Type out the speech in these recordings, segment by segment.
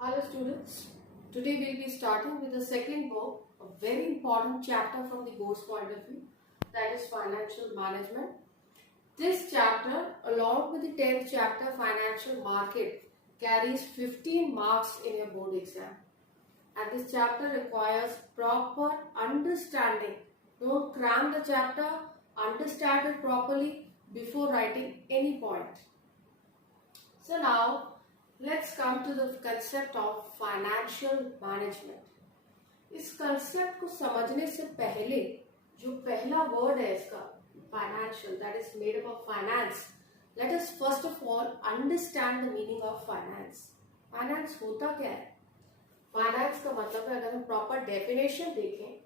Hello students, today we'll be starting with the second book, a very important chapter from the board's point of view, that is financial management. This chapter along with the 10th chapter, financial market, carries 15 marks in your board exam. And this chapter requires proper understanding. Don't cram the chapter, understand it properly before writing any point. So now let's come to the concept of financial management. इस concept को समझने से पहले जो पहला word है इसका financial, that is made up of finance. Let us first of all understand the meaning of finance. Finance होता क्या है? Finance का मतलब है, अगर हम proper definition देखें,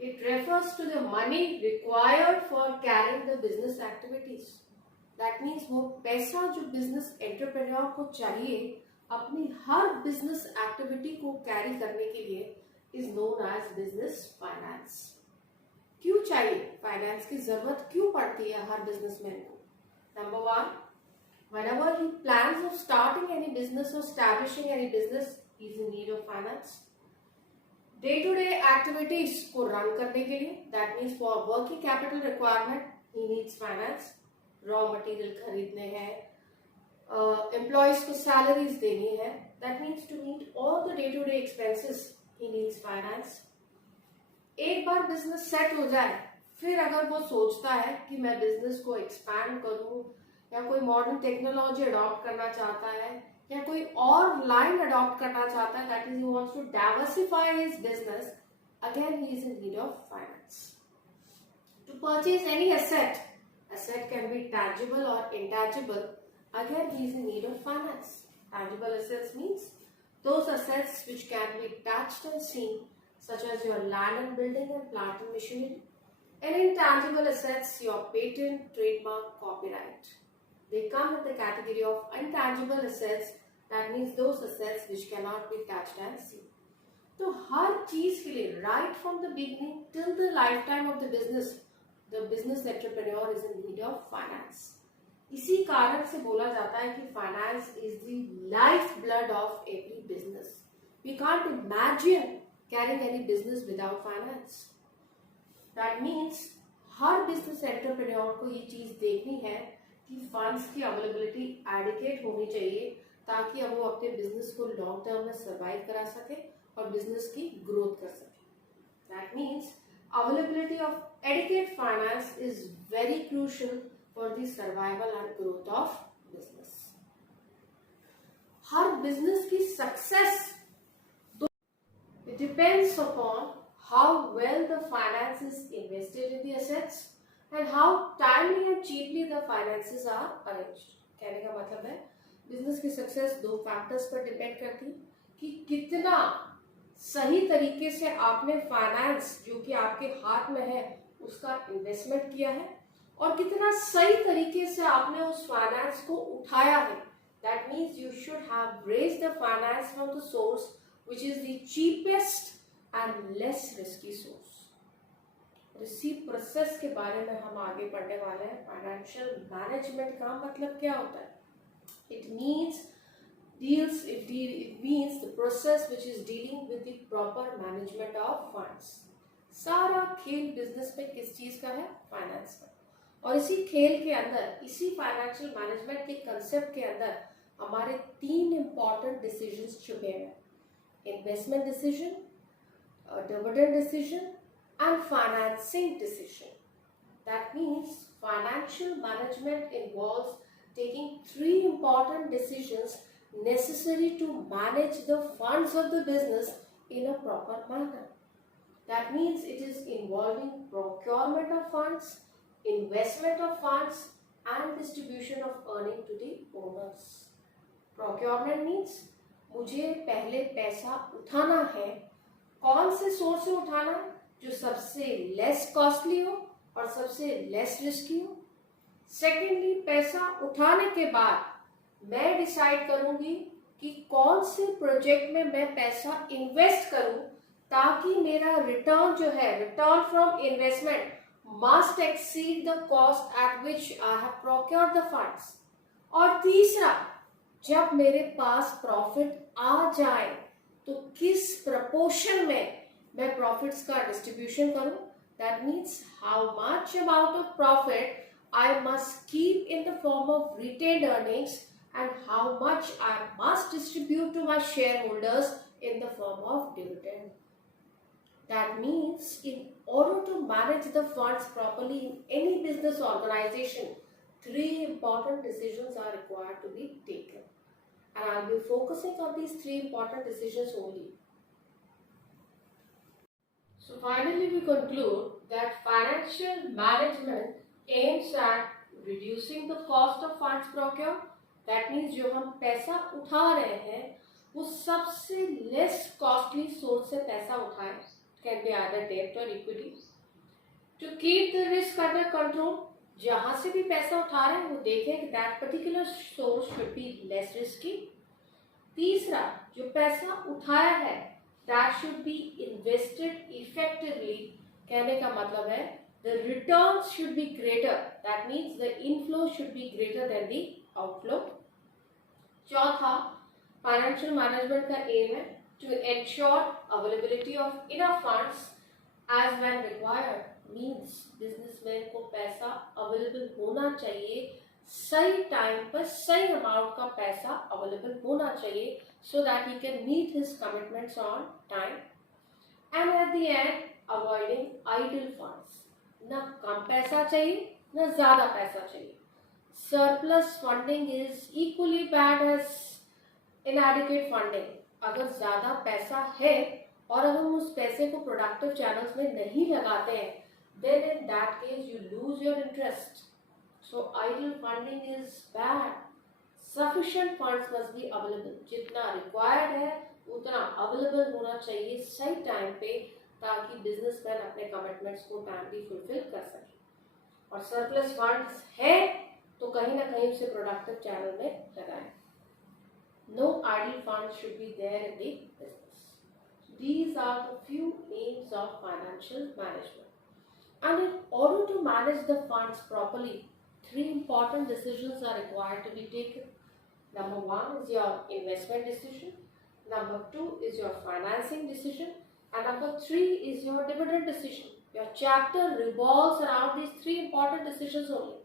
it refers to the money required for carrying the business activities. That means वो पैसा जो बिजनेस एंटरप्रेन्योर को चाहिए अपनी हर बिजनेस एक्टिविटी को कैरी करने के लिए is known as business finance. क्यों चाहिए फाइनेंस की जरूरत क्यों पड़ती है हर बिजनेसमैन को? Number one, whenever he plans of starting any business or establishing any business, he is in need of finance. Day to day activities को रन करने के लिए, that means for working capital requirement he needs finance. Raw material खरीदने हैं, employees को salaries देनी है, that means to meet all the day to day expenses he needs finance. एक बार बिजनेस सेट हो जाए फिर अगर वो सोचता है कि मैं बिजनेस को एक्सपैंड करूं या कोई मॉडर्न टेक्नोलॉजी अडॉप्ट करना चाहता है या कोई और लाइन अडॉप्ट करना चाहता है, that is he wants to diversify his business, again he is in need of finance. To purchase any asset, asset can be tangible or intangible, again he is in need of finance. Tangible assets means those assets which can be touched and seen, such as your land and building and plant and machinery. And intangible assets, your patent, trademark, copyright. They come in the category of intangible assets, that means those assets which cannot be touched and seen. तो हर चीज के लिए right from the beginning till the lifetime of the business entrepreneur is in need of finance. इसी कारण से बोला जाता है कि finance is the life blood of every business. We can't imagine carrying any business without finance. That means her business entrepreneur को ये चीज देखनी है कि funds की availability adequate होनी चाहिए ताकि अब वो अपने business को long term में survive करा सके और business की growth कर सके. That means availability of adequate finance is very crucial for the survival and growth of business. Her business की success it depends upon how well the finance is invested in the assets and how timely and cheaply the finances are arranged. कहने का मतलब है business की success दो factors पर depend करती है कि कितना सही तरीके से आपने फाइनेंस जो कि आपके हाथ में है उसका इन्वेस्टमेंट किया है और कितना सही तरीके से आपने उस फाइनेंस को उठाया है. That means you should have raised the finance from the source which is the cheapest and less risky source. इसी प्रोसेस के बारे में हम आगे पढ़ने वाले हैं. फाइनेंशियल मैनेजमेंट का मतलब क्या होता है? It means it means the process which is dealing with the proper management of funds. सारा खेल बिजनेस में किस चीज का है? फाइनेंस का. और इसी खेल के अंदर, इसी फाइनेंशियल मैनेजमेंट के कंसेप्ट के अंदर हमारे 3 इंपॉर्टेंट डिसीजंस छुपे हैं. Investment decision, dividend decision and financing decision. That means financial management involves taking 3 important decisions necessary to manage the funds of the business in a proper manner. That means it is involving procurement of funds, investment of funds and distribution of earning to the owners. Procurement means मुझे पहले पैसा उठाना है. कौन से source से उठाना है? जो सबसे लेस कॉस्टली हो और सबसे लेस रिस्की हो. सेकेंडली, पैसा उठाने के बाद मैं डिसाइड करूंगी कि कौन से प्रोजेक्ट में मैं पैसा इन्वेस्ट करूं ताकि मेरा रिटर्न जो है, return from investment must exceed the cost at which I have procured the funds. और तीसरा, जब मेरे पास प्रॉफिट आ जाए तो किस प्रपोर्शन में मैं प्रॉफिट्स का डिस्ट्रीब्यूशन करूं. That means how much amount of profit I must keep in the form of retained earnings and how much I must distribute to my shareholders in the form of dividend. That means in order to manage the funds properly in any business organization, three important decisions are required to be taken. And I'll be focusing on these three important decisions only. So finally we conclude that financial management aims at reducing the cost of funds procured. That means जो हम पैसा उठा रहे हैं वो सबसे less costly source से पैसा उठाएं. कैन बी आइदर डेब्ट और equity. To keep the risk under control. जहां से भी पैसा उठा रहे हैं वो देखें कि that particular source should be less risky. तीसरा, जो पैसा उठाया है that should be invested effectively. कहने का मतलब है the returns should be greater. That means the inflow should be greater than the outflow. चौथा, फाइनेंशियल मैनेजमेंट का एम है to ensure availability of enough funds as when required. Means businessman को पैसा available होना चाहिए, सही टाइम पर सही अमाउंट का पैसा अवेलेबल होना चाहिए so that he can meet his commitments on time. And at the end, avoiding idle funds. ना कम पैसा चाहिए ना ज्यादा पैसा चाहिए. Surplus funding is equally bad as inadequate funding. अगर ज्यादा पैसा है और अगर हम उस पैसे को प्रोडक्टिव चैनल्स में नहीं लगाते हैं then in that case you lose your interest. So idle funding is bad. Sufficient funds must be available. जितना required है उतना available होना चाहिए सही टाइम पे ताकि बिजनेसमैन अपने कमिटमेंट्स को टाइमली फुलफिल कर सके. और सरप्लस फंड्स है तो कहीं ना कहीं उसे प्रोडक्टिव चैनल में लगाएं. No idle funds should be there in the business. These are the few aims of financial management. And in order to manage the funds properly, three important decisions are required to be taken. Number one is your investment decision. Number two is your financing decision. And number three is your dividend decision. Your chapter revolves around these three important decisions only.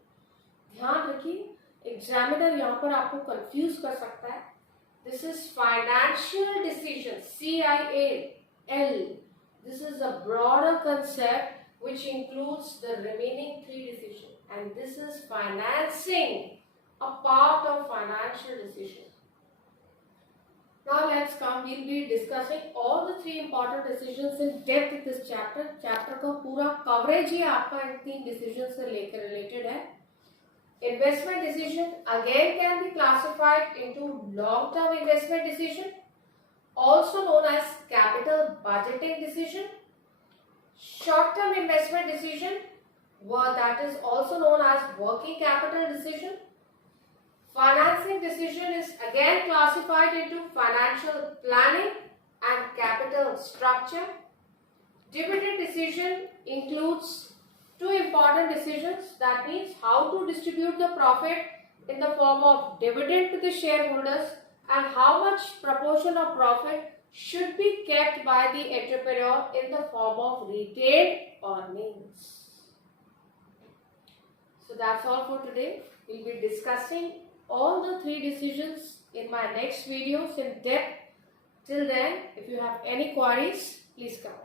ध्यान रखिए, examiner यहाँ पर आपको confuse कर सकता है. This is financial decision, CIAL. This is a broader concept which includes the remaining three decisions. And this is financing, a part of financial decision. Now let's come. We'll be discussing all the three important decisions in depth in this chapter. Chapter का पूरा coverage ही आपका इन तीन decisions से लेकर related है. Investment decision again can be classified into long-term investment decision, also known as capital budgeting decision. Short-term investment decision, that is also known as working capital decision. Financing decision is again classified into financial planning and capital structure. Dividend decision includes two important decisions. That means how to distribute the profit in the form of dividend to the shareholders and how much proportion of profit should be kept by the entrepreneur in the form of retained earnings. So that's all for today. We'll be discussing all the three decisions in my next videos in depth. Till then, if you have any queries, please come.